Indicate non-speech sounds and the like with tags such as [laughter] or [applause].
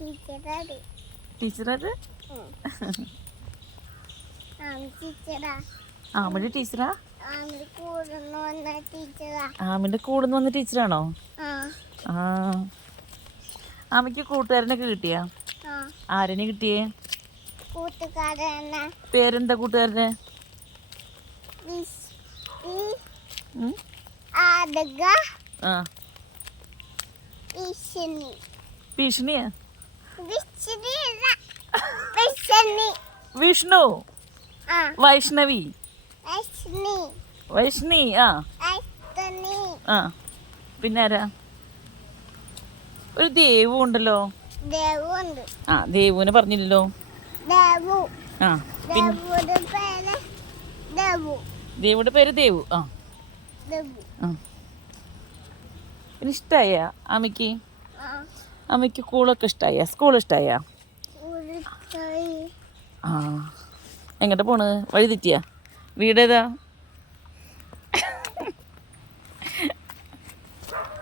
ടീച്ചറാണ് ടീച്ചറത്? [laughs] ആമി ടീച്ചറാ. കൂടുന്നു വന്ന ടീച്ചറാണോ? ആ. ആ. ആമിക്ക് കൂട്ടുകാരനൊക്കെ കിട്ടിയാ? ആരനെ കിട്ടിയേ? പേരെന്താ കൂട്ടുകാരന്? ഭീഷണിയാ? വിഷണി. വൈഷ്ണവി. വിഷണി ആ. ആ. പിന്നെ ആരാ ഒരു ദേവു ഉണ്ടല്ലോ. ആ ദേവുവിനെ പറഞ്ഞില്ലല്ലോ. ആ ദേവുടെ പേര് ദേവു. ആ. പിന്നെ ഇഷ്ടമായ അമ്മയ്ക്ക് ആ അമ്മയ്ക്ക് സ്കൂളൊക്കെ ഇഷ്ടമായ സ്കൂൾ ഇഷ്ടമായ ആ. എങ്ങോട്ടാ പോണ് വഴി തെറ്റിയാ? വീടേതാ?